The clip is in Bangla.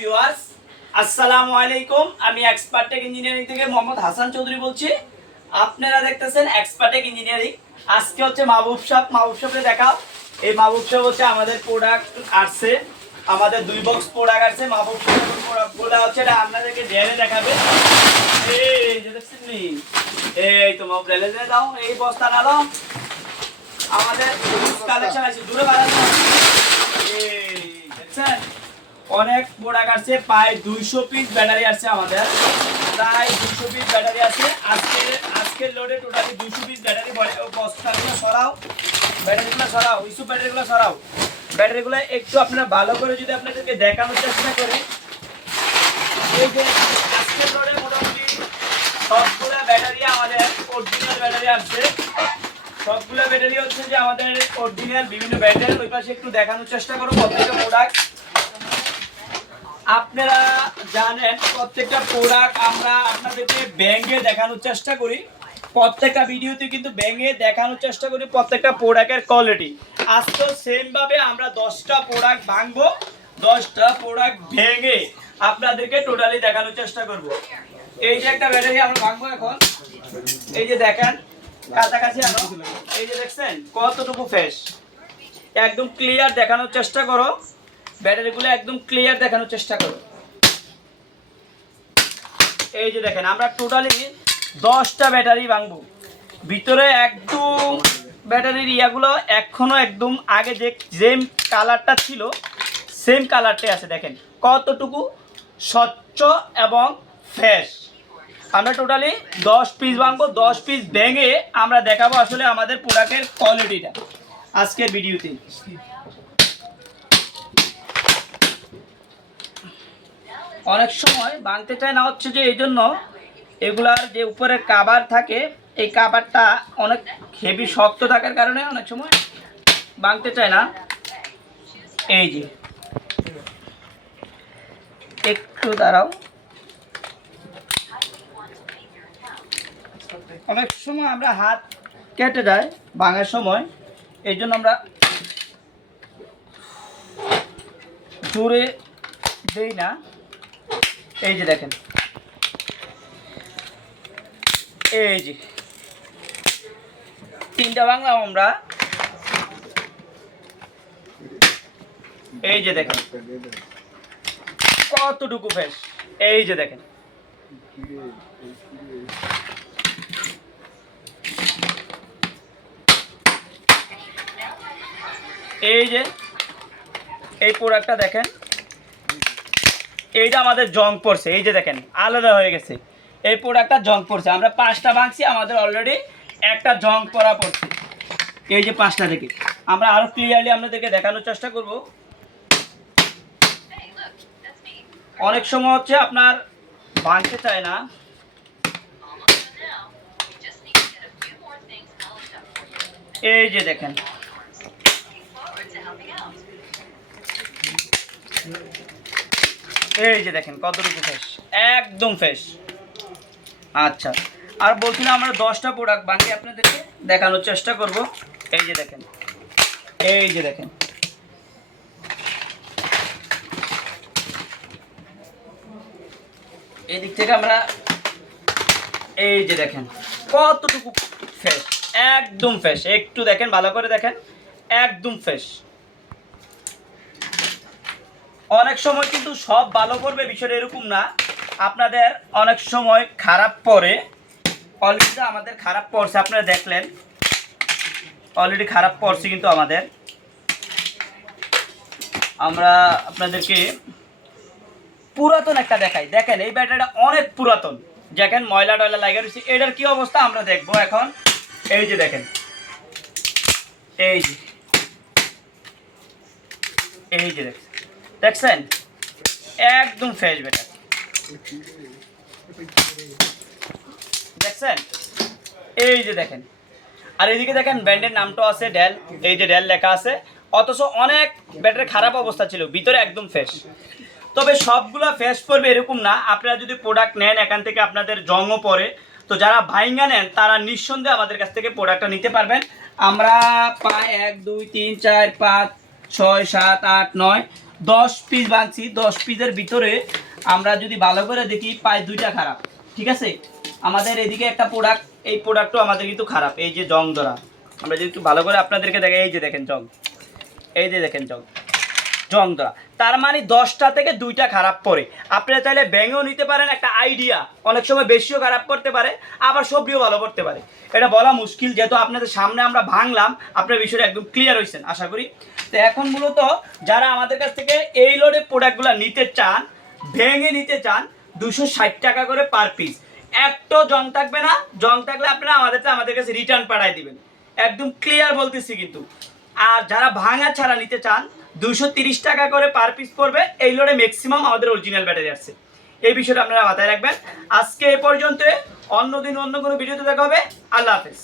ভিউয়ার্স, আসসালামু আলাইকুম। আমি এক্সপার্টেক ইঞ্জিনিয়ারিং থেকে মোহাম্মদ হাসান চৌধুরী বলছি। আপনারা দেখতেছেন এক্সপার্টেক ইঞ্জিনিয়ারিং আজকে হচ্ছে মাহবুব সাহেব, মাহবুব সাহেবকে দেখাও। এই মাহবুব সাহেব হচ্ছে আমাদের প্রোডাক্ট আসছে। আমাদের দুই বক্স প্রোডাক্ট আছে মাহবুব সাহেবের প্রোডাক্টগুলো হচ্ছে এটা আপনাদেরকে ডেলে দেখাবে। এই যে দেখছেন এই তো মাহবুব ডেলে দাও। এই বস্তা না আমাদের কালেকশন আছে। দূরে এই দেখছেন? অনেক প্রোডাক্ট আছে প্রায় দুইশো পিস ব্যাটারি আছে আমাদের। প্রায় দুইশো পিস ব্যাটারি আছে। আজকে আজকের লোডে টোটালি দুইশো পিস ব্যাটারি বস্তাগুলো সরাও। ব্যাটারিগুলো সরাও ইস্যু ব্যাটারিগুলো সরাও। ব্যাটারিগুলো একটু আপনারা ভালো করে যদি আপনাদেরকে দেখানোর চেষ্টা করি এই যে আজকের লোডে মোটামুটি সবগুলো ব্যাটারি আমাদের অরিজিনাল ব্যাটারি আসছে সবগুলো ব্যাটারি হচ্ছে যে আমাদের অরিজিনাল বিভিন্ন ব্যাটারি ওই পাশে একটু দেখানোর চেষ্টা করো, প্রত্যেকটা প্রোডাক্ট আপনারা জানেন, প্রত্যেকটা প্রোডাক্ট আমরা আপনাদেরকে ব্যাঙ্গে দেখানোর চেষ্টা করি। প্রত্যেকটা ভিডিওতে কিন্তু ব্যাঙ্গে দেখানোর চেষ্টা করি প্রত্যেকটা প্রোডাক্টের কোয়ালিটি আজ আজকে সেমভাবে আমরা দশটা প্রোডাক্ট ভাঙবো, দশটা প্রোডাক্ট ভেঙে আপনাদেরকে টোটালি দেখানোর চেষ্টা করব। এই যে একটা ব্যাটারি আমরা ভাঙবো এখন। এই যে দেখেন, কাছাকাছি আনো এই যে দেখছেন, কতটুকু ফ্রেশ একদম ক্লিয়ার দেখানোর চেষ্টা করো। ব্যাটারিগুলো একদম ক্লিয়ার দেখানোর চেষ্টা করো। এই যে দেখেন, আমরা টোটালি দশটা ব্যাটারি ভাঙবো। ভিতরে একদম ব্যাটারির ইয়াগুলো এখনও একদম আগে যে সেম কালারটা ছিল সেম কালারটাই আছে, দেখেন। কতটুকু স্বচ্ছ এবং ফ্রেশ আমরা টোটালি দশ পিস ভাঙবো, দশ পিস ভেঙে আমরা দেখাবো আসলে আমাদের প্রোডাক্টের কোয়ালিটিটা আজকের ভিডিওতে অনেক সময় ভাঙতে চায় না হচ্ছে যে এই জন্য এগুলার যে উপরে কাবার থাকে, এই কাবারটা অনেক হেভি শক্ত থাকার কারণে অনেক সময় ভাঙতে চায় না। এই যে। একটু দাঁড়াও। অনেক সময় আমরা হাত কেটে যায় ভাঙার সময় এই জন্য আমরা জোরে দেই না। এই যে দেখেন। এই যে। তিনটা বাংলা আমরা এই যে দেখেন। কতটুকু ফেস এই যে দেখেন। এই যে, এই প্রোডাক্টটা দেখেন। এইটা আমাদের জং পড়ছে এই যে দেখেন আলাদা হয়ে গেছে। এই প্রোডাক্টটা জং পড়ছে। আমরা পাঁচটা ভাঙছি আমাদের অলরেডি একটা জং পড়া পড়ছে। এই যে পাঁচটা থেকে আমরা আরও ক্লিয়ারলি আপনাদেরকে দেখানোর চেষ্টা করব। অনেক সময় হচ্ছে আপনার ভাঙতে চায় না। এই যে দেখেন। এই যে দেখেন, কতটুকু ফ্রেশ একদম ফ্রেশ আচ্ছা আর বলছিলাম আমরা দশটা প্রোডাক্ট বাকি আপনাদেরকে দেখানোর চেষ্টা করব। এই যে দেখেন, এই যে দেখেন। এই দিক থেকে আমরা এই যে দেখেন, কতটুকু ফ্রেশ একদম ফ্রেশ একটু দেখেন, ভালো করে দেখেন। একদম ফ্রেশ অনেক সময় কিন্তু সব ভালো করবে বিষয়টা এরকম না। আপনাদের অনেক সময় খারাপ পড়ে। অলরেডি আমাদের খারাপ পড়ছে, আপনারা দেখলেন। অলরেডি খারাপ পড়ছে কিন্তু আমাদের। আমরা আপনাদেরকে পুরাতন একটা দেখাই। দেখেন, এই ব্যাটারিটা অনেক পুরাতন। দেখেন, ময়লা টয়লা লাগিয়ে রয়েছে এটার কি অবস্থা আমরা দেখব এখন। এই যে দেখেন। এই যে। এই যে দেখেন। দেখছেন? একদম ফ্রেশ ব্যাটারি দেখছেন? এই যে দেখেন। আর এইদিকে দেখেন ব্র্যান্ডের নামটাও আছে ডেল। এই যে ডেল লেখা আছে। অথচ অনেক ব্যাটারি খারাপ অবস্থা ছিল, ভিতরে একদম ফ্রেশ। তবে সবগুলো ফ্রেশ পড়বে এরকম না। আপনারা যদি প্রোডাক্ট নেন, এখান থেকে আপনাদের জংও পড়ে। তো যারা ভাইঙ্গা নেন, তারা নিঃসন্দেহে আমাদের কাছ থেকে প্রোডাক্টটা নিতে পারবেন। আমরা পাই এক, দুই, তিন, চার, পাঁচ, ছয়, সাত, আট, নয়। দশ পিস ভাঙছি দশ পিসের ভিতরে আমরা যদি ভালো করে দেখি, পাই দুইটা খারাপ, ঠিক আছে? আমাদের এদিকে একটা প্রোডাক্ট এই প্রোডাক্টও আমাদের কিন্তু খারাপ, এই যে জং ধরা। আমরা যদি একটু ভালো করে আপনাদেরকে দেখে, এই যে দেখেন জং, এই যে দেখেন জং। জং ধরা তার মানে দশটা থেকে দুইটা খারাপ পড়ে আপনারা চাইলে ব্যাঙেও নিতে পারেন, একটা আইডিয়া অনেক সময় বেশিও খারাপ করতে পারে, আবার সবজিও ভালো করতে পারে। এটা বলা মুশকিল, যেহেতু আপনাদের সামনে আমরা ভাঙলাম, আপনার বিষয়টা একদম ক্লিয়ার হয়েছেন আশা করি। তো এখন মূলত যারা আমাদের কাছ থেকে এই লোডের প্রোডাক্টগুলো নিতে চান ভেঙে নিতে চান, দুশো ষাট টাকা করে পার পিস একটো জং থাকবে না, জং থাকলে আপনারা আমাদের আমাদের কাছে রিটার্ন পাঠায় দিবেন। একদম ক্লিয়ার বলতেছি কিন্তু। আর যারা ভাঙা ছাড়া নিতে চান দুশো তিরিশ টাকা করে পার পিস পড়বে। এই লোডে ম্যাক্সিমাম আমাদের অরিজিনাল ব্যাটারি আছে। এই বিষয়টা আপনারা মাথায় রাখবেন। আজকে এ পর্যন্ত অন্যদিন অন্য কোনো ভিডিওতে দেখা হবে। আল্লাহ হাফেজ।